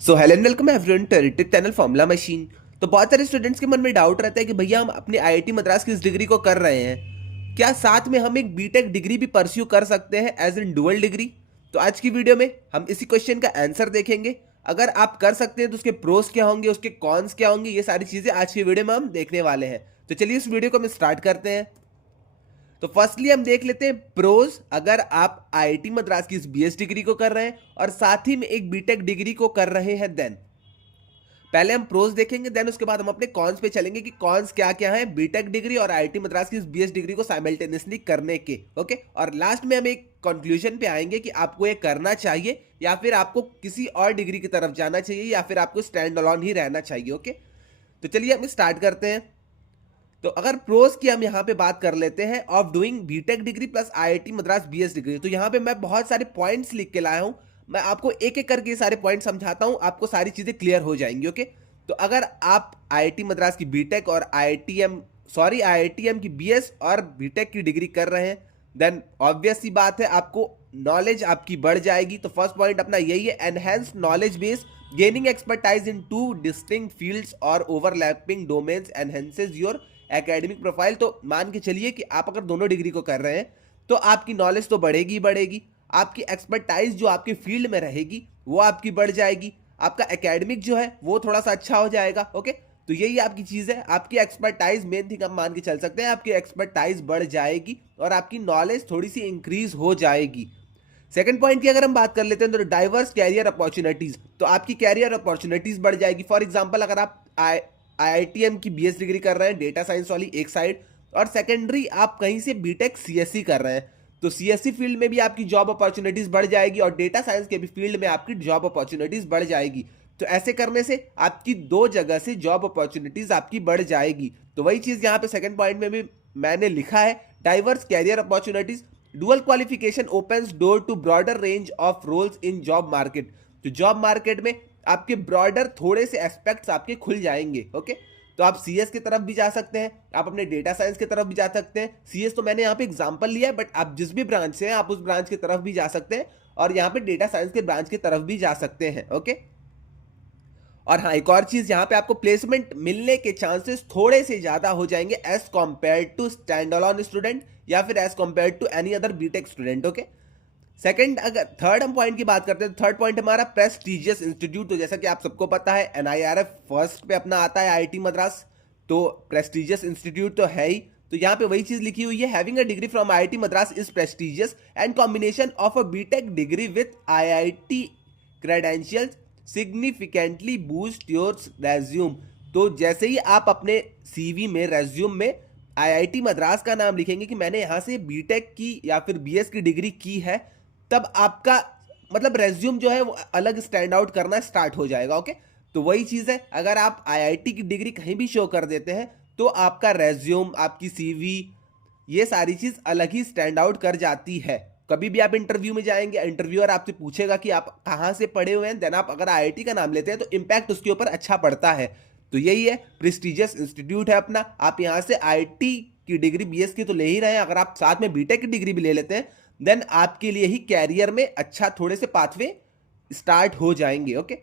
So hello and welcome everyone to tech channel formula machine. तो बहुत सारे students के मन में डाउट रहता है कि भैया हम अपने आईआईटी मद्रास की इस डिग्री को कर रहे हैं, क्या साथ में हम एक बीटेक डिग्री भी परस्यू कर सकते हैं एज इन डुअल डिग्री। तो आज की वीडियो में हम इसी क्वेश्चन का आंसर देखेंगे। अगर आप कर सकते हैं तो उसके प्रोस क्या होंगे, उसके कॉन्स क्या होंगे, ये सारी चीजें आज की वीडियो में हम देखने वाले हैं। तो चलिए इस वीडियो को हम स्टार्ट करते हैं। तो फर्स्टली हम देख लेते हैं प्रोज। अगर आप आईआईटी मद्रास की इस बीएस डिग्री को कर रहे हैं और साथ ही में एक बीटेक डिग्री को कर रहे हैं, देन पहले हम प्रोज देखेंगे, देन उसके बाद हम अपने कॉन्स पे चलेंगे कि कॉन्स क्या क्या है बीटेक डिग्री और आईआईटी मद्रास की इस बीएस डिग्री को साइमल्टेनियसली करने के। ओके, और लास्ट में हम एक कंक्लूजन पे आएंगे कि आपको ये करना चाहिए या फिर आपको किसी और डिग्री की तरफ जाना चाहिए या फिर आपको स्टैंड अलोन ही रहना चाहिए। ओके, तो चलिए हम स्टार्ट करते हैं। तो अगर प्रोस की हम यहाँ पे बात कर लेते हैं of doing BTech degree plus IIT Madras BS degree, तो यहाँ पे मैं बहुत सारे पॉइंट्स लिख के लाया हूँ। मैं आपको एक एक करके सारे पॉइंट समझाता हूँ, आपको सारी चीजें क्लियर हो जाएंगी। ओके, तो अगर आप आईआईटी मद्रास की बीटेक और आईआईटीएम की बीएस और बीटेक की डिग्री कर रहे हैं, देन ऑब्वियस सी बात है आपको नॉलेज आपकी बढ़ जाएगी। तो फर्स्ट पॉइंट अपना यही है, enhance knowledge base gaining expertise in two distinct fields और overlapping domains enhances your academic profile. तो मान के चलिए कि आप अगर दोनों डिग्री को कर रहे हैं तो आपकी नॉलेज तो बढ़ेगी बढ़ेगी, आपकी एक्सपर्टाइज जो आपके फील्ड में रहेगी वो आपकी बढ़ जाएगी, आपका एकेडमिक जो है वो थोड़ा सा अच्छा हो जाएगा। ओके, तो यही आपकी चीज है, आपकी एक्सपर्टाइज मेन थिंग हम मान के चल सकते हैं, आपकी एक्सपर्टाइज बढ़ जाएगी और आपकी नॉलेज थोड़ी सी इंक्रीज हो जाएगी। सेकंड पॉइंट की अगर हम बात कर लेते हैं तो डाइवर्स कैरियर अपॉर्चुनिटीज, तो आपकी कैरियर अपॉर्चुनिटीज बढ़ जाएगी। फॉर एग्जांपल अगर आप आईआईटीएम की बीएस डिग्री कर रहे हैं डेटा साइंस वाली एक साइड, और सेकेंडरी आप कहीं से बीटेक सीएससी कर रहे हैं, तो सीएससी फील्ड में भी आपकी जॉब अपॉर्चुनिटीज बढ़ जाएगी और डेटा साइंस के भी फील्ड में आपकी जॉब अपॉर्चुनिटीज बढ़ जाएगी। तो ऐसे करने से आपकी दो जगह से जॉब अपॉर्चुनिटीज आपकी बढ़ जाएगी। तो वही चीज यहाँ पे सेकंड पॉइंट में भी मैंने लिखा है, diverse career opportunities dual qualification opens door to broader range of roles in job market. तो जॉब मार्केट में आपके ब्रॉडर थोड़े से एस्पेक्ट्स आपके खुल जाएंगे। ओके, तो आप सीएस की तरफ भी जा सकते हैं, आप अपने डेटा साइंस की तरफ भी जा सकते हैं। सीएस तो मैंने यहाँ पे एग्जांपल लिया है, बट आप जिस भी ब्रांच से हैं आप उस ब्रांच की तरफ भी जा सकते हैं और यहाँ पे डेटा साइंस के ब्रांच की तरफ भी जा सकते हैं। ओके, और हाँ एक और चीज, यहाँ पे आपको प्लेसमेंट मिलने के चांसेस थोड़े से ज्यादा हो जाएंगे as compare to stand alone student या फिर as compare to any other BTech student. Okay, second अगर थर्ड हम पॉइंट की बात करते हैं तो थर्ड पॉइंट हमारा प्रेस्टिजियस इंस्टीट्यूट। तो जैसा कि आप सबको पता है एनआईआरएफ फर्स्ट पे अपना आता है आईआईटी मद्रास, तो प्रेस्टिजियस इंस्टीट्यूट तो है ही। तो यहाँ पे वही चीज लिखी हुई है, having a degree from IIT Madras is prestigious and combination of a BTech degree with IIT credentials significantly boost your resume. तो जैसे ही आप अपने सीवी में रेज्यूम में आईआईटी मद्रास का नाम लिखेंगे कि मैंने यहाँ से बीटेक की या फिर बीएस की डिग्री की है, तब आपका मतलब रेज्यूम जो है वो अलग स्टैंड आउट करना स्टार्ट हो जाएगा। ओके, तो वही चीज है, अगर आप आईआईटी की डिग्री कहीं भी शो कर देते हैं तो आपका रेज्यूम, आपकी सीवी, ये सारी चीज अलग ही स्टैंड आउट कर जाती है। कभी भी आप इंटरव्यू में जाएंगे, इंटरव्यूअर आपसे पूछेगा कि आप कहाँ से पढ़े हुए हैं, देन आप अगर आईआईटी का नाम लेते हैं तो इंपैक्ट उसके ऊपर अच्छा पड़ता है। तो यही है, प्रेस्टिजियस इंस्टीट्यूट है अपना, आप यहाँ से आईआईटी की डिग्री बीएस की तो ले ही रहे हैं, अगर आप साथ में बीटेक की डिग्री भी ले लेते हैं देन आपके लिए ही कैरियर में अच्छा थोड़े से पाथवे स्टार्ट हो जाएंगे। ओके,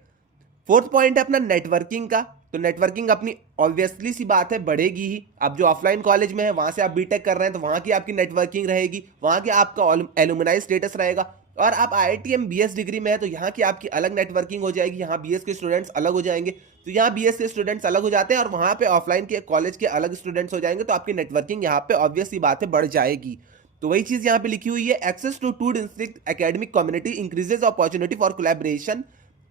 फोर्थ पॉइंट है अपना नेटवर्किंग का। तो नेटवर्किंग अपनी ऑब्वियसली सी बात है बढ़ेगी ही। आप जो ऑफलाइन कॉलेज में है वहां से आप बीटेक कर रहे हैं तो वहां की आपकी नेटवर्किंग रहेगी, वहां के आपका एलुमनाई स्टेटस रहेगा। और आप आईआईटीएम बीएस डिग्री में है तो यहाँ की आपकी अलग नेटवर्किंग हो जाएगी, यहाँ बीएस के स्टूडेंट्स अलग हो जाएंगे। तो यहाँ बीएस के स्टूडेंट्स अलग हो जाते हैं और वहां पे ऑफलाइन के कॉलेज के अलग स्टूडेंट्स हो जाएंगे, तो आपकी नेटवर्किंग यहाँ पे ऑब्वियस सी बात है बढ़ जाएगी। तो वही चीज यहाँ पे लिखी हुई है, access to to district academic community increases opportunity for collaboration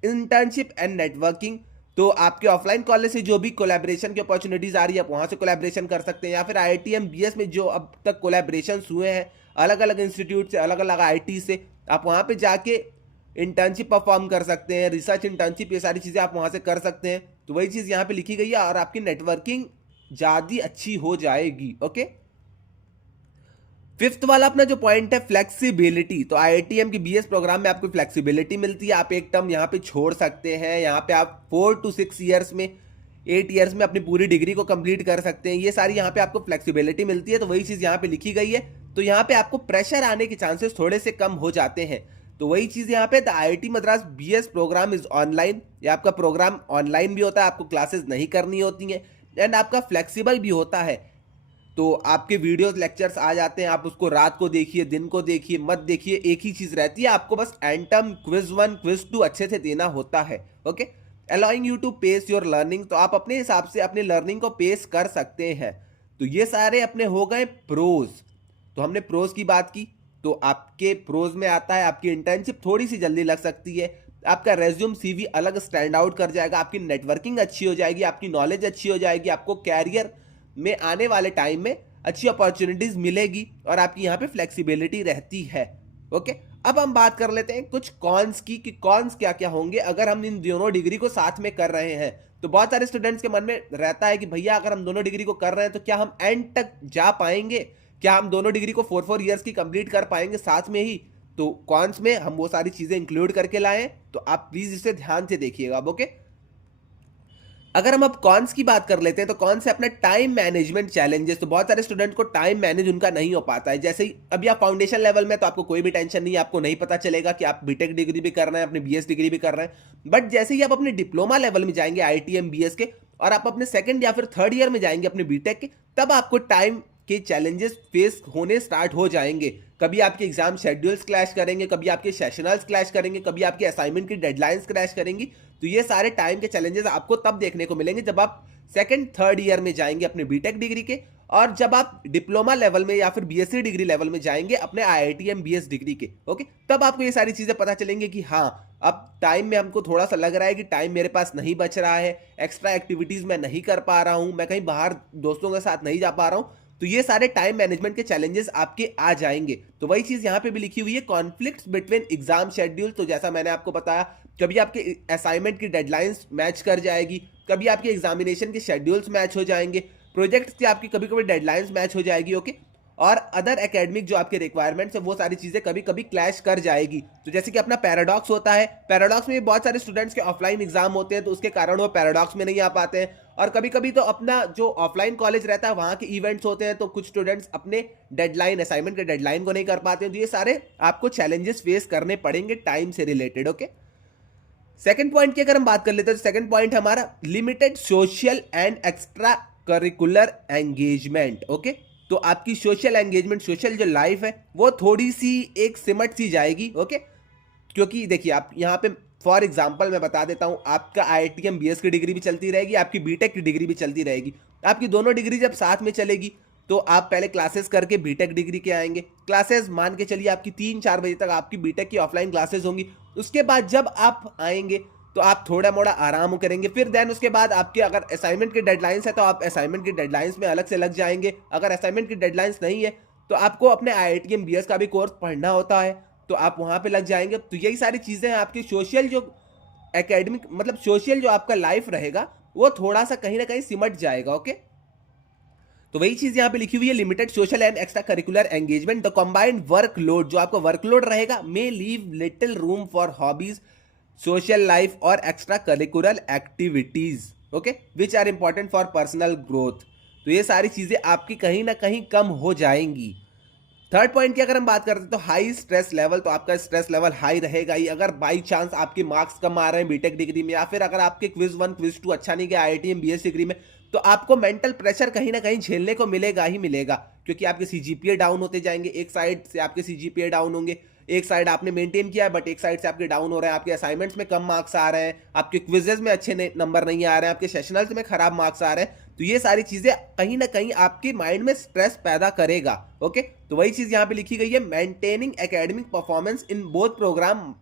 internship and networking. तो आपके ऑफलाइन कॉलेज से जो भी कोलैबोरेशन की अपॉर्चुनिटीज आ रही है आप वहां से कोलैबोरेशन कर सकते हैं, या फिर आईआईटीएम बीएस में जो अब तक कोलैबोरेशन हुए हैं अलग अलग इंस्टीट्यूट से, अलग अलग आईटी से, आप वहां पे जाके इंटर्नशिप परफॉर्म कर सकते हैं, रिसर्च इंटर्नशिप, ये सारी चीजें आप वहां से कर सकते हैं। तो वही चीज यहाँ पे लिखी गई है और आपकी नेटवर्किंग ज्यादा अच्छी हो जाएगी। ओके, फिफ्थ वाला अपना जो पॉइंट है फ्लेक्सिबिलिटी। तो आईआईटीएम की बीएस प्रोग्राम में आपको फ्लेक्सिबिलिटी मिलती है, आप एक टर्म यहाँ पे छोड़ सकते हैं, यहाँ पे आप 4 to 6 ईयर्स में 8 ईयर्स में अपनी पूरी डिग्री को कंप्लीट कर सकते हैं। ये सारी यहाँ पे आपको फ्लेक्सिबिलिटी मिलती है, तो वही चीज यहाँ पे लिखी गई है। तो यहाँ पे आपको प्रेशर आने के चांसेस थोड़े से कम हो जाते हैं। तो वही चीज़ यहाँ पे the IIT Madras BS programme is online. ये आपका प्रोग्राम ऑनलाइन भी होता है, आपको क्लासेस नहीं करनी होती हैं, एंड आपका फ्लेक्सिबल भी होता है। तो आपके वीडियोस लेक्चर्स आ जाते हैं, आप उसको रात को देखिए, दिन को देखिए, मत देखिए, एक ही चीज़ रहती है, आपको बस एंटम क्विज 1 क्विज 2 अच्छे से देना होता है। Okay, allowing you to pace your learning, तो आप अपने हिसाब से अपने लर्निंग को पेस कर सकते हैं। तो ये सारे अपने हो गए प्रोज। तो हमने प्रोज की बात की, तो आपके प्रोज में आता है आपकी इंटर्नशिप थोड़ी सी जल्दी लग सकती है, आपका रेज्यूम CV अलग स्टैंड आउट कर जाएगा, आपकी नेटवर्किंग अच्छी हो जाएगी, आपकी नॉलेज अच्छी हो जाएगी, आपको कैरियर में आने वाले टाइम में अच्छी अपॉर्चुनिटीज मिलेगी, और आपकी यहाँ पे फ्लेक्सिबिलिटी रहती है। ओके, अब हम बात कर लेते हैं कुछ कॉन्स की, कि कॉन्स क्या क्या होंगे अगर हम इन दोनों डिग्री को साथ में कर रहे हैं। तो बहुत सारे स्टूडेंट्स के मन में रहता है कि भैया अगर हम दोनों डिग्री को कर रहे हैं तो क्या हम एंड तक जा पाएंगे, क्या हम दोनों डिग्री को 4 ईयर्स की कंप्लीट कर पाएंगे साथ में ही। तो कॉन्स में हम वो सारी चीजें इंक्लूड करके लाए हैं, तो आप प्लीज इसे ध्यान से देखिएगा। अब ओके, अगर हम अब कॉन्स की बात कर लेते हैं तो कौन से अपना टाइम मैनेजमेंट चैलेंजेस। तो बहुत सारे स्टूडेंट को टाइम मैनेज उनका नहीं हो पाता है। जैसे ही अभी आप फाउंडेशन लेवल में, तो आपको कोई भी टेंशन नहीं है, आपको नहीं पता चलेगा कि आप बीटेक डिग्री भी कर रहे हैं, अपनी BS डिग्री भी कर रहे हैं। बट जैसे ही आप अपने डिप्लोमा लेवल में जाएंगे IITM BS के, और आप अपने सेकंड या फिर थर्ड ईयर में जाएंगे अपने बीटेक के, तब आपको टाइम के चैलेंजेस फेस होने स्टार्ट हो जाएंगे। कभी आपके एग्जाम शेड्यूल्स क्लैश करेंगे, कभी आपके सेशनल्स क्लैश करेंगे, कभी आपके असाइनमेंट की डेडलाइंस क्रैश करेंगी। तो ये सारे टाइम के चैलेंजेस आपको तब देखने को मिलेंगे जब आप सेकंड थर्ड ईयर में जाएंगे अपने बीटेक डिग्री के, और जब आप डिप्लोमा लेवल में या फिर BSc डिग्री लेवल में जाएंगे अपने IITM BS डिग्री के। ओके, तब आपको ये सारी चीजें पता चलेंगी कि हाँ, अब टाइम में हमको थोड़ा सा लग रहा है कि टाइम मेरे पास नहीं बच रहा है, एक्स्ट्रा एक्टिविटीज मैं नहीं कर पा रहा हूं, मैं कहीं बाहर दोस्तों के साथ नहीं जा पा रहा हूं। तो ये सारे टाइम मैनेजमेंट के चैलेंजेस आपके आ जाएंगे। तो वही चीज यहां पे भी लिखी हुई है, कॉन्फ्लिक्ट्स बिटवीन एग्जाम शेड्यूल। तो जैसा मैंने आपको बताया, कभी आपके असाइनमेंट की डेडलाइंस मैच कर जाएगी, कभी आपके एग्जामिनेशन के शेड्यूल्स मैच हो जाएंगे, प्रोजेक्ट्स की आपकी कभी कभी डेडलाइंस मैच हो जाएगी। ओके, और अदर एकेडमिक जो आपके रिक्वायरमेंट्स है वो सारी चीजें कभी कभी क्लैश कर जाएगी। तो जैसे कि अपना पैराडॉक्स होता है, पैराडॉक्स में बहुत सारे स्टूडेंट्स के ऑफलाइन एग्जाम होते हैं, तो उसके कारण वो पैराडॉक्स में नहीं आ पाते हैं। और कभी कभी तो अपना जो ऑफलाइन कॉलेज रहता है वहां के इवेंट्स होते हैं, तो कुछ स्टूडेंट्स अपने डेडलाइन, असाइनमेंट के डेडलाइन को नहीं कर पाते हैं। तो ये सारे आपको चैलेंजेस फेस करने पड़ेंगे टाइम से रिलेटेड। ओके, सेकंड पॉइंट की अगर हम बात कर लेते हैं तो सेकंड पॉइंट हमारा limited social and extra curricular engagement. Okay, तो आपकी सोशल एंगेजमेंट, सोशल जो लाइफ है वो थोड़ी सी एक सिमट सी जाएगी। ओके, क्योंकि देखिए आप यहाँ पे फॉर एग्जांपल मैं बता देता हूँ, आपका IITM BS की डिग्री भी चलती रहेगी, आपकी बीटेक की डिग्री भी चलती रहेगी। आपकी दोनों डिग्री जब साथ में चलेगी तो आप पहले क्लासेस करके बीटेक डिग्री के आएंगे। क्लासेस मान के चलिए आपकी 3-4 बजे तक आपकी बीटेक की ऑफलाइन क्लासेस होंगी। उसके बाद जब आप आएंगे तो आप थोड़ा मोड़ा आराम करेंगे, फिर देन उसके बाद आपके अगर असाइनमेंट की डेडलाइंस है तो आप असाइनमेंट की डेडलाइंस में अलग से लग जाएंगे। अगर असाइनमेंट की डेडलाइंस नहीं है तो आपको अपने IITM BS का भी कोर्स पढ़ना होता है, तो आप वहां पे लग जाएंगे। तो यही सारी चीजें हैं, आपकी सोशल जो एकेडमिक मतलब सोशल जो आपका लाइफ रहेगा वो थोड़ा सा कहीं ना कहीं सिमट जाएगा। ओके, तो वही चीज यहां पे लिखी हुई है, limited social and extra curricular engagement. The combined workload, जो आपका वर्कलोड रहेगा, may leave little room for hobbies, social life और extra curricular activities. Okay, which are important for personal growth. तो ये सारी चीजें आपकी कहीं ना कहीं कम हो जाएंगी। थर्ड पॉइंट की अगर हम बात करते हैं तो हाई स्ट्रेस लेवल, तो आपका स्ट्रेस लेवल हाई रहेगा ही। अगर बाई चांस आपके मार्क्स कम आ रहे हैं बीटेक डिग्री में, या फिर अगर आपके क्विज 1 क्विज 2 अच्छा नहीं गया IITM BS डिग्री में, तो आपको मेंटल प्रेशर कहीं ना कहीं झेलने को मिलेगा ही मिलेगा, क्योंकि आपके CGPA डाउन होते जाएंगे। एक साइड से आपके CGPA डाउन होंगे, एक साइड आपने मेंटेन किया है बट एक साइड से आपके डाउन हो रहे हैं, आपके असाइनमेंट्स में कम मार्क्स आ रहे हैं, आपके क्विजेस में अच्छे नंबर नहीं आ रहे हैं, आपके सेशनल्स में खराब मार्क्स आ रहे हैं। तो ये सारी चीजें कहीं ना कहीं आपके माइंड में स्ट्रेस पैदा करेगा। ओके, तो वही चीज यहां पे लिखी गई है, maintaining academic performance in both programme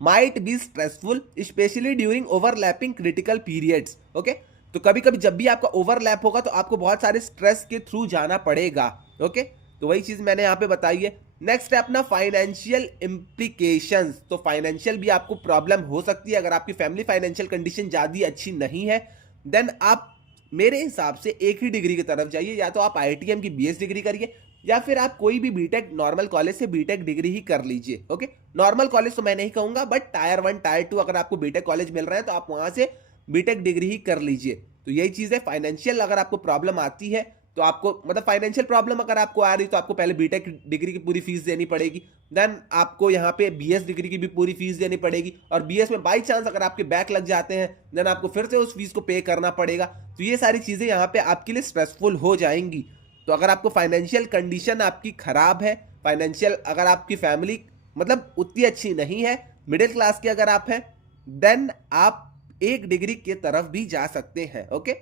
might be stressful specially during overlapping critical periods. Okay, तो कभी कभी जब भी आपका ओवरलैप होगा तो आपको बहुत सारे स्ट्रेस के थ्रू जाना पड़ेगा। ओके, तो वही चीज मैंने यहाँ पे बताई है। नेक्स्ट है अपना फाइनेंशियल इम्प्लीकेशंस। तो फाइनेंशियल भी आपको प्रॉब्लम हो सकती है। अगर आपकी फैमिली फाइनेंशियल कंडीशन ज्यादा अच्छी नहीं है, देन आप मेरे हिसाब से एक ही डिग्री की तरफ जाइए, या तो आप IITM की BS डिग्री करिए, या फिर आप कोई भी बीटेक नॉर्मल कॉलेज से बीटेक डिग्री ही कर लीजिए। ओके, नॉर्मल कॉलेज तो मैं नहीं कहूंगा, बट टायर 1 टायर 2 अगर आपको बीटेक कॉलेज मिल रहे हैं तो आप वहां से बीटेक डिग्री ही कर लीजिए। तो यही चीज है, फाइनेंशियल अगर आपको प्रॉब्लम आती है तो आपको मतलब फाइनेंशियल प्रॉब्लम अगर आपको आ रही तो आपको पहले बीटेक डिग्री की पूरी फीस देनी पड़ेगी, देन आपको यहाँ पे बीएस डिग्री की भी पूरी फीस देनी पड़ेगी, और बीएस में बाई चांस अगर आपके बैक लग जाते हैं देन आपको फिर से उस फीस को पे करना पड़ेगा। तो ये सारी चीज़ें यहाँ पे आपके लिए स्ट्रेसफुल हो जाएंगी। तो अगर आपको फाइनेंशियल कंडीशन आपकी खराब है, फाइनेंशियल अगर आपकी फैमिली मतलब उतनी अच्छी नहीं है, मिडिल क्लास के अगर आप हैं, देन आप एक डिग्री की तरफ भी जा सकते हैं। ओके,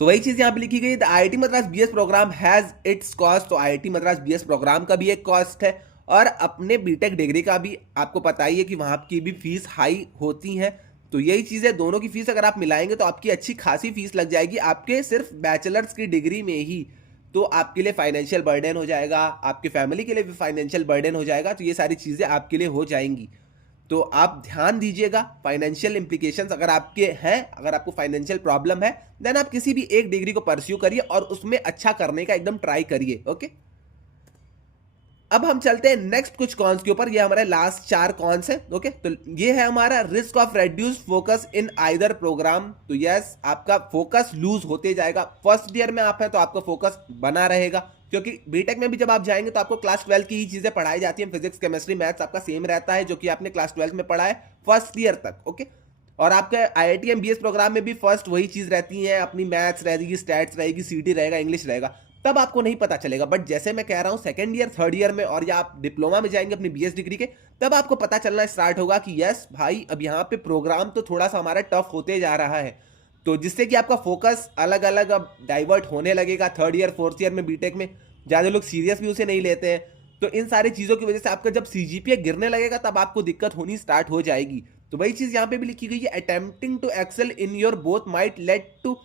तो वही चीज यहां पे लिखी गई, the IIT Madras BS programme has its cost. तो आईआईटी मद्रास बीएस प्रोग्राम का भी एक कॉस्ट है, और अपने बीटेक डिग्री का भी आपको पता ही है कि वहां की भी फीस हाई होती है। तो यही चीज है, दोनों की फीस अगर आप मिलाएंगे तो आपकी अच्छी खासी फीस लग जाएगी आपके सिर्फ बैचलर्स की डिग्री में ही। तो आपके लिए फाइनेंशियल बर्डन हो जाएगा, आपके फैमिली के लिए भी फाइनेंशियल बर्डन हो जाएगा। तो ये सारी चीजें आपके लिए हो जाएंगी। तो आप ध्यान दीजिएगा, फाइनेंशियल इंप्लीकेशंस अगर आपके हैं, अगर आपको फाइनेंशियल प्रॉब्लम है, देन आप किसी भी एक डिग्री को परस्यू करिए और उसमें अच्छा करने का एकदम ट्राई करिए। ओके, अब हम चलते हैं नेक्स्ट कुछ कॉन्स के ऊपर। ये हमारे लास्ट 4 कॉन्स है। ओके, तो ये है हमारा risk of reduce focus in either programme. तो यस, आपका फोकस लूज होते जाएगा। फर्स्ट ईयर में आप हैं तो आपका फोकस बना रहेगा, क्योंकि बीटेक में भी जब आप जाएंगे तो आपको क्लास 12 की ही चीजें पढ़ाई जाती हैं। फिजिक्स, केमिस्ट्री, मैथ्स आपका सेम रहता है जो कि आपने क्लास 12 में पढ़ा है फर्स्ट ईयर तक। ओके, और आपका आईआईटी एमबीएस प्रोग्राम में भी फर्स्ट वही चीज रहती है, अपनी मैथ्स रहेगी, स्टैट्स रहेगी, सीटी रहेगा, इंग्लिश रहेगा, तब आपको नहीं पता चलेगा। बट जैसे मैं कह रहा हूं सेकंड ईयर, थर्ड ईयर में, और या आप डिप्लोमा में जाएंगे अपनी बीएस डिग्री के, तब आपको पता चलना स्टार्ट होगा कि यस भाई, अब यहाँ पे प्रोग्राम तो थोड़ा सा हमारा टफ होते जा रहा है। तो जिससे कि आपका फोकस अलग अलग अब डाइवर्ट होने लगेगा। थर्ड ईयर, फोर्थ ईयर में बीटेक में ज़्यादा लोग सीरियस भी उसे नहीं लेते हैं। तो इन सारी चीज़ों की वजह से आपका जब सीजीपीए गिरने लगेगा तब आपको दिक्कत होनी स्टार्ट हो जाएगी। तो वही चीज़ यहाँ पे भी लिखी गई है, attempting to excel in your both might lead to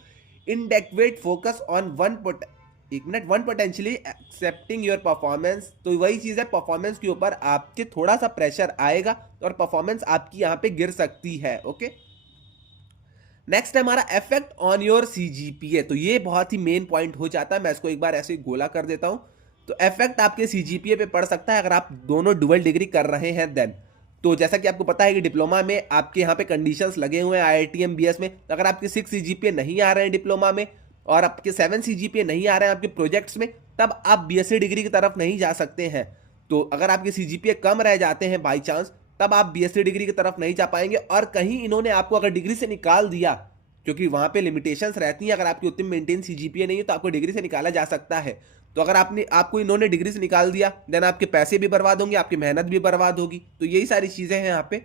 inadequate focus on one potentially excepting your performance. तो वही चीज़ है, परफॉर्मेंस के ऊपर आपके थोड़ा सा प्रेशर आएगा और परफॉर्मेंस आपकी यहाँ पे गिर सकती है। ओके, नेक्स्ट है हमारा इफेक्ट ऑन योर सीजीपीए। तो ये बहुत ही मेन पॉइंट हो जाता है। मैं इसको एक बार ऐसे ही गोला कर देता हूं। तो इफेक्ट आपके सीजीपीए पे पड़ सकता है अगर आप दोनों डुअल डिग्री कर रहे हैं देन। तो जैसा कि आपको पता है कि डिप्लोमा में आपके यहाँ पे कंडीशंस लगे हुए हैं आईआईटी एमबीएस में। अगर आपके 6 सीजीपीए नहीं आ रहे हैं डिप्लोमा में और आपके 7 सीजीपीए नहीं आ रहे हैं आपके प्रोजेक्ट्स में, तब आप बीएससी डिग्री की तरफ नहीं जा सकते हैं। तो अगर आपके सीजीपीए कम रह जाते हैं बाई चांस, तब आप बीएससी डिग्री की तरफ नहीं जा पाएंगे। और कहीं इन्होंने आपको अगर डिग्री से निकाल दिया, क्योंकि वहां पे लिमिटेशंस रहती हैं, अगर आपकी उतनी मेंटेन सीजीपीए नहीं है तो आपको डिग्री से निकाला जा सकता है। तो अगर आपको इन्होंने डिग्री से निकाल दिया, देन आपके पैसे भी बर्बाद होंगे, आपकी मेहनत भी बर्बाद होगी। तो यही सारी चीजें हैं यहाँ पे।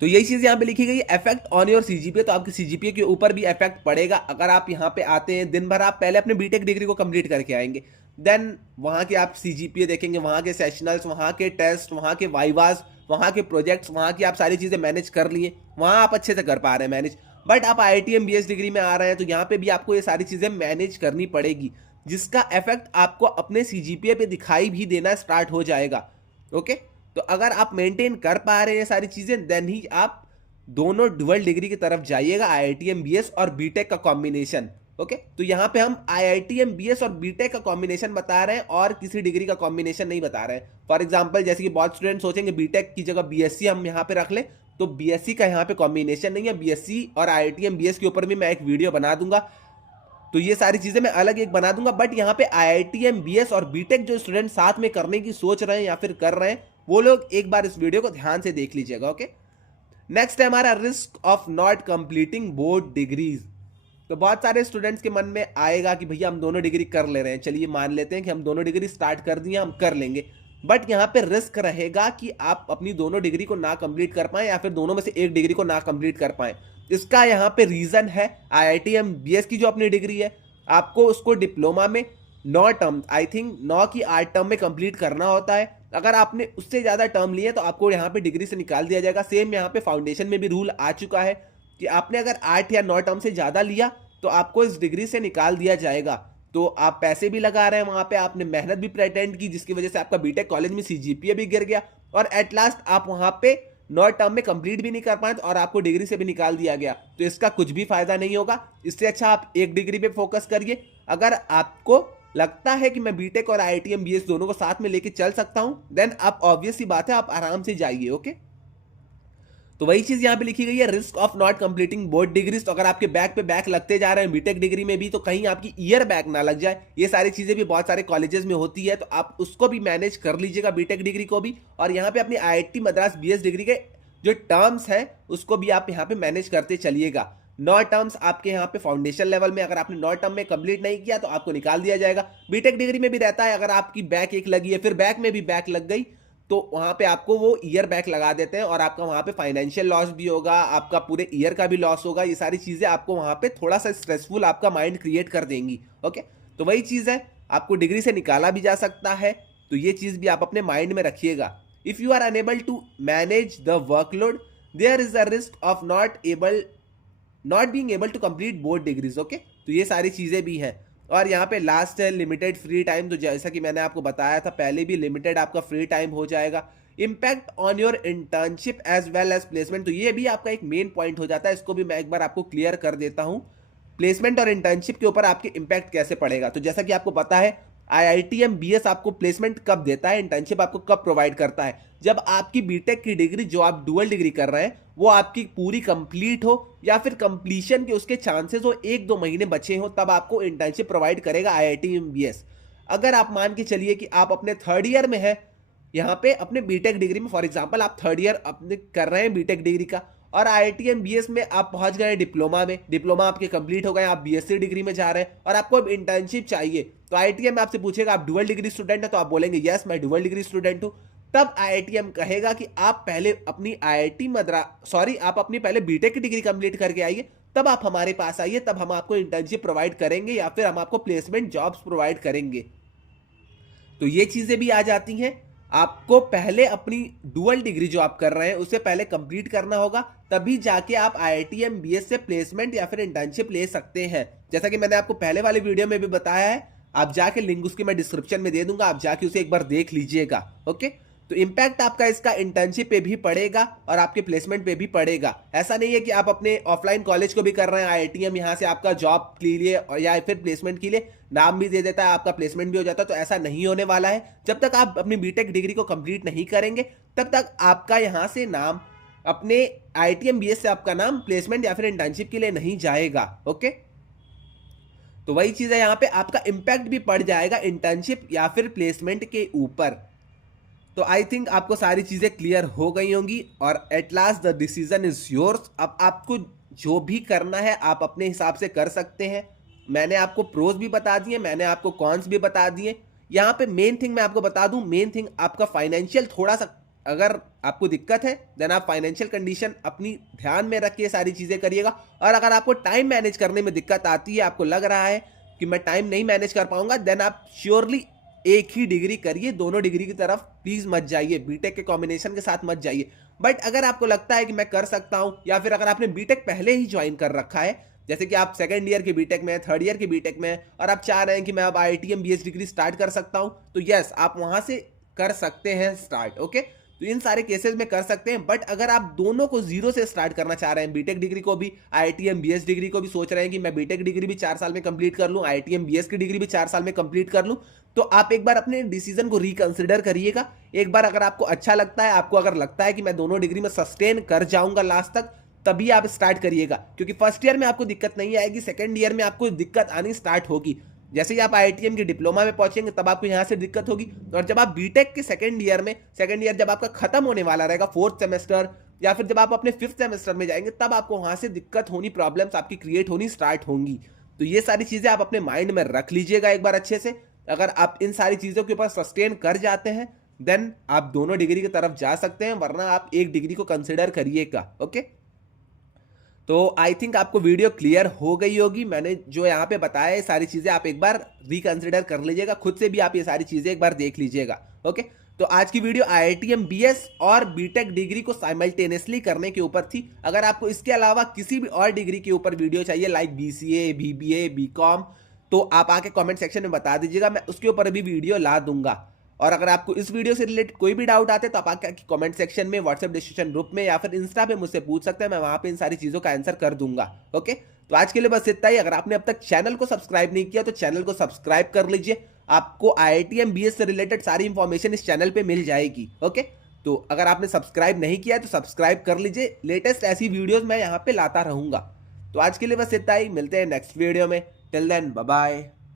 तो यही चीज यहाँ पे लिखी गई, इफेक्ट ऑन योर सीजीपीए। तो आपके सीजीपीए के ऊपर भी इफेक्ट पड़ेगा। अगर आप यहाँ पे आते हैं, दिन भर आप पहले अपने बीटेक डिग्री को कंप्लीट करके आएंगे, देन वहाँ के आप सीजीपीए देखेंगे, वहाँ के सेशनल्स, वहाँ के टेस्ट, वहाँ के वाइवास, वहाँ के प्रोजेक्ट्स, वहाँ की आप सारी चीज़ें मैनेज कर लिए, वहाँ आप अच्छे से कर पा रहे हैं मैनेज। बट आप आईआईटी एमबीएस डिग्री में आ रहे हैं तो यहाँ पे भी आपको ये सारी चीज़ें मैनेज करनी पड़ेगी, जिसका इफेक्ट आपको अपने सीजीपीए पे दिखाई भी देना स्टार्ट हो जाएगा। ओके, तो अगर आप मेंटेन कर पा रहे हैं सारी चीज़ें, देन ही आप दोनों डुअल डिग्री की तरफ जाइएगा, आईआईटी एमबीएस और बीटेक का कॉम्बिनेशन। ओके, तो यहाँ पे हम आईआईटी एमबीएस और बीटेक का कॉम्बिनेशन बता रहे हैं और किसी डिग्री का कॉम्बिनेशन नहीं बता रहे हैं। फॉर एग्जांपल, जैसे कि बहुत स्टूडेंट सोचेंगे बीटेक की जगह बीएससी हम यहाँ पे रख लें, तो बीएससी का यहाँ पे कॉम्बिनेशन नहीं है। बीएससी और आईआईटी एमबीएस के ऊपर भी मैं एक वीडियो बना दूंगा, तो ये सारी चीजें मैं अलग एक बना दूंगा। बट यहाँ पे आईआईटी एमबीएस और बीटेक जो स्टूडेंट साथ में करने की सोच रहे हैं या फिर कर रहे हैं, वो लोग एक बार इस वीडियो को ध्यान से देख लीजिएगा। ओके, नेक्स्ट है हमारा risk of not completing both degrees. तो बहुत सारे स्टूडेंट्स के मन में आएगा कि भैया हम दोनों डिग्री कर ले रहे हैं, चलिए मान लेते हैं कि हम दोनों डिग्री स्टार्ट कर दिए, हम कर लेंगे। बट यहाँ पे रिस्क रहेगा कि आप अपनी दोनों डिग्री को ना कंप्लीट कर पाए या फिर दोनों में से एक डिग्री को ना कंप्लीट कर पाए। इसका यहाँ पे रीजन है, आईआईटी एमबीएस की जो अपनी डिग्री है, आपको उसको डिप्लोमा में 9 टर्म, आई थिंक 9 की 8 टर्म में कंप्लीट करना होता है। अगर आपने उससे ज़्यादा टर्म लिए तो आपको यहाँ पे डिग्री से निकाल दिया जाएगा। सेम यहाँ पे फाउंडेशन में भी रूल आ चुका है कि आपने अगर 8 या 9 टर्म से ज़्यादा लिया तो आपको इस डिग्री से निकाल दिया जाएगा। तो आप पैसे भी लगा रहे हैं वहाँ पे, आपने मेहनत भी प्रेटेंड की, जिसकी वजह से आपका बीटेक कॉलेज में सीजीपीए भी गिर गया और एट लास्ट आप वहाँ पे 9 टर्म में कंप्लीट भी नहीं कर पाए और आपको डिग्री से भी निकाल दिया गया। तो इसका कुछ भी फायदा नहीं होगा। इससे अच्छा आप एक डिग्री पे फोकस करिए। अगर आपको लगता है कि मैं बीटेक और आईआईटी एमबीएस दोनों को साथ में लेके चल सकता हूं, देन आप ऑब्वियस सी बात है आप आराम से जाइए। ओके, तो वही चीज यहाँ पे लिखी गई है, risk of not completing both degrees. तो अगर आपके बैक पे बैक लगते जा रहे हैं बीटेक डिग्री में भी, तो कहीं आपकी ईयर बैक ना लग जाए। ये सारी चीजें भी बहुत सारे कॉलेजेस में होती है, तो आप उसको भी मैनेज कर लीजिएगा, बीटेक डिग्री को भी। और यहाँ पे अपनी आईआईटी मद्रास बीएस डिग्री के जो टर्म्स है उसको भी आप यहाँ पे मैनेज करते चलिएगा। 9 टर्म्स आपके यहाँ पे फाउंडेशन लेवल में, अगर आपने 9 टर्म में कंप्लीट नहीं किया तो आपको निकाल दिया जाएगा। बीटेक डिग्री में भी रहता है, अगर आपकी बैक एक लगी है फिर बैक में भी बैक लग गई तो वहां पे आपको वो ईयर बैक लगा देते हैं और आपका वहां पे फाइनेंशियल लॉस भी होगा, आपका पूरे ईयर का भी लॉस होगा। ये सारी चीजें आपको वहां पे थोड़ा सा स्ट्रेसफुल आपका माइंड क्रिएट कर देंगी। ओके, तो वही चीज है, आपको डिग्री से निकाला भी जा सकता है, तो ये चीज भी आप अपने माइंड में रखिएगा। If you are unable to manage the workload, there is a risk of not being able to complete both degrees. Okay, तो ये सारी चीजें भी हैं। और यहाँ पे लास्ट है लिमिटेड फ्री टाइम, तो जैसा कि मैंने आपको बताया था पहले भी, लिमिटेड आपका फ्री टाइम हो जाएगा। Impact on your internship as well as placement, तो ये भी आपका एक मेन पॉइंट हो जाता है, इसको भी मैं एक बार आपको क्लियर कर देता हूँ। प्लेसमेंट और इंटर्नशिप के ऊपर आपके इम्पैक्ट कैसे पड़ेगा, तो जैसा कि आपको पता है आईआईटीएम बीएस आपको प्लेसमेंट कब देता है, इंटर्नशिप आपको कब प्रोवाइड करता है, जब आपकी बीटेक की डिग्री जो आप डुअल डिग्री कर रहे हैं वो आपकी पूरी कंप्लीट हो या फिर कंप्लीशन के उसके चांसेस हो 1-2 महीने बचे हो, तब आपको इंटर्नशिप प्रोवाइड करेगा आईआईटीएम बीएस। अगर आप मान के चलिए कि आप अपने 3rd ईयर में है यहाँ पे अपने बीटेक डिग्री में, फॉर एग्जांपल आप 3rd ईयर अपने कर रहे हैं बीटेक डिग्री का और आईआईटीएम बीएस में आप पहुंच गए डिप्लोमा में, डिप्लोमा आपके कंप्लीट हो गए, आप बीएससी डिग्री में जा रहे हैं और आपको अब इंटर्नशिप चाहिए, तो आईआईटीएम में आपसे पूछेगा आप डुअल डिग्री स्टूडेंट है, तो आप बोलेंगे यस मैं डुअल डिग्री स्टूडेंट हूं। तब आईआईटीएम कहेगा कि आप पहले अपनी आप अपनी पहले बीटेक की डिग्री कंप्लीट करके आइए, तब आप हमारे पास आइए, तब हम आपको इंटर्नशिप प्रोवाइड करेंगे या फिर हम आपको प्लेसमेंट जॉब्स प्रोवाइड करेंगे। तो ये चीजें भी आ जाती हैं। आपको पहले अपनी डुअल डिग्री जो आप कर रहे हैं उसे पहले कंप्लीट करना होगा, तभी जाके आप आईआईटीएम बीएस से प्लेसमेंट या फिर इंटर्नशिप ले सकते हैं। जैसा कि मैंने आपको पहले वाले वीडियो में भी बताया है, आप जाके लिंक उसकी मैं डिस्क्रिप्शन में दे दूंगा, आप जाके उसे एक बार देख लीजिएगा। ओके, तो इम्पैक्ट आपका इसका इंटर्नशिप पे भी पड़ेगा और आपके प्लेसमेंट पे भी पड़ेगा। ऐसा नहीं है कि आप अपने ऑफलाइन कॉलेज को भी कर रहे हैं, आईआईटीएम यहाँ से आपका जॉब के लिए और या फिर प्लेसमेंट के लिए नाम भी दे देता है, आपका प्लेसमेंट भी हो जाता है, तो ऐसा नहीं होने वाला है। जब तक आप अपनी बीटेक डिग्री को कंप्लीट नहीं करेंगे तब तक आपका यहाँ से नाम, अपने आईआईटीएम बीएस से आपका नाम प्लेसमेंट या फिर इंटर्नशिप के लिए नहीं जाएगा। ओके, तो वही चीज है, यहाँ पे आपका इंपैक्ट भी पड़ जाएगा इंटर्नशिप या फिर प्लेसमेंट के ऊपर। तो आई थिंक आपको सारी चीजें क्लियर हो गई होंगी और at last the decision is yours. अब आपको जो भी करना है आप अपने हिसाब से कर सकते हैं। मैंने आपको प्रोज भी बता दिए, मैंने आपको कॉन्स भी बता दिए। यहाँ पे मेन थिंग मैं आपको बता दूं, मेन थिंग आपका फाइनेंशियल थोड़ा सा अगर आपको दिक्कत है देन आप फाइनेंशियल कंडीशन अपनी ध्यान में रखिए, सारी चीजें करिएगा। और अगर आपको टाइम मैनेज करने में दिक्कत आती है, आपको लग रहा है कि मैं टाइम नहीं मैनेज कर पाऊंगा, देन आप श्योरली एक ही डिग्री करिए, दोनों डिग्री की तरफ प्लीज मत जाइए, बीटेक के कॉम्बिनेशन के साथ मत जाइए। बट अगर आपको लगता है कि मैं कर सकता हूं, या फिर अगर आपने बीटेक पहले ही ज्वाइन कर रखा है, जैसे कि आप 2nd ईयर के बीटेक में, 3rd ईयर के बीटेक में, और आप चाह रहे हैं कि मैं अब आईआईटीएम बीएस डिग्री स्टार्ट कर सकता हूं, तो यस आप वहां से कर सकते हैं स्टार्ट। ओके, तो इन सारे केसेस में कर सकते हैं। बट अगर आप दोनों को जीरो से स्टार्ट करना चाह रहे हैं, बीटेक डिग्री को भी, आईआईटीएम बीएस डिग्री को भी, सोच रहे हैं कि मैं बीटेक डिग्री भी 4 साल में कंप्लीट कर लूं, आईआईटीएम बीएस की डिग्री भी 4 साल में कंप्लीट कर लूं, तो आप एक बार अपने डिसीजन को रिकंसिडर करिएगा एक बार। अगर आपको अच्छा लगता है, आपको अगर लगता है कि मैं दोनों डिग्री में सस्टेन कर जाऊंगा लास्ट तक, तभी आप स्टार्ट करिएगा, क्योंकि फर्स्ट ईयर में आपको दिक्कत नहीं आएगी, 2nd ईयर में आपको दिक्कत आनी स्टार्ट होगी। जैसे ही आप आईआईटीएम की डिप्लोमा में पहुंचेंगे तब आपको यहां से दिक्कत होगी, और जब आप बीटेक के 2nd ईयर में, 2nd ईयर जब आपका खत्म होने वाला रहेगा, 4th सेमेस्टर, या फिर जब आप अपने 5th सेमेस्टर में जाएंगे, तब आपको वहां से दिक्कत होनी, प्रॉब्लम्स आपकी क्रिएट होनी स्टार्ट होंगी। तो ये सारी चीजें आप अपने माइंड में रख लीजिएगा एक बार अच्छे से। अगर आप इन सारी चीजों के ऊपर सस्टेन कर जाते हैं देन आप दोनों डिग्री की तरफ जा सकते हैं, वरना आप एक डिग्री को कंसिडर करिएगा। ओके, तो आई थिंक आपको वीडियो क्लियर हो गई होगी। मैंने जो यहाँ पे बताया है सारी चीजें आप एक बार रिकंसिडर कर लीजिएगा, खुद से भी आप ये सारी चीजें एक बार देख लीजिएगा। ओके, तो आज की वीडियो आईआईटीएम बीएस और बीटेक डिग्री को साइमल्टेनियसली करने के ऊपर थी। अगर आपको इसके अलावा किसी भी और डिग्री के ऊपर वीडियो चाहिए, लाइक बीसीए, बीबीए, बीकॉम, तो आप आके कमेंट सेक्शन में बता दीजिएगा, मैं उसके ऊपर भी वीडियो ला दूंगा। और अगर आपको इस वीडियो से रिलेटेड कोई भी डाउट आते हैं तो आप आके कमेंट सेक्शन में, व्हाट्सएप डिस्कशन ग्रुप में या फिर इंस्टा पे मुझसे पूछ सकते हैं, मैं वहां पे इन सारी चीजों का आंसर कर दूंगा। ओके, तो आज के लिए बस इतना ही। अगर आपने अब तक चैनल को सब्सक्राइब नहीं किया तो चैनल को सब्सक्राइब कर लीजिए, आपको आईआईटीएम बीएस से रिलेटेड सारी इंफॉर्मेशन इस चैनल पे मिल जाएगी। ओके, तो अगर आपने सब्सक्राइब नहीं किया है तो सब्सक्राइब कर लीजिए, लेटेस्ट ऐसी वीडियोस मैं यहाँ पे लाता रहूँगा। तो आज के लिए बस इतना ही, मिलते हैं नेक्स्ट वीडियो में। Till then bye bye.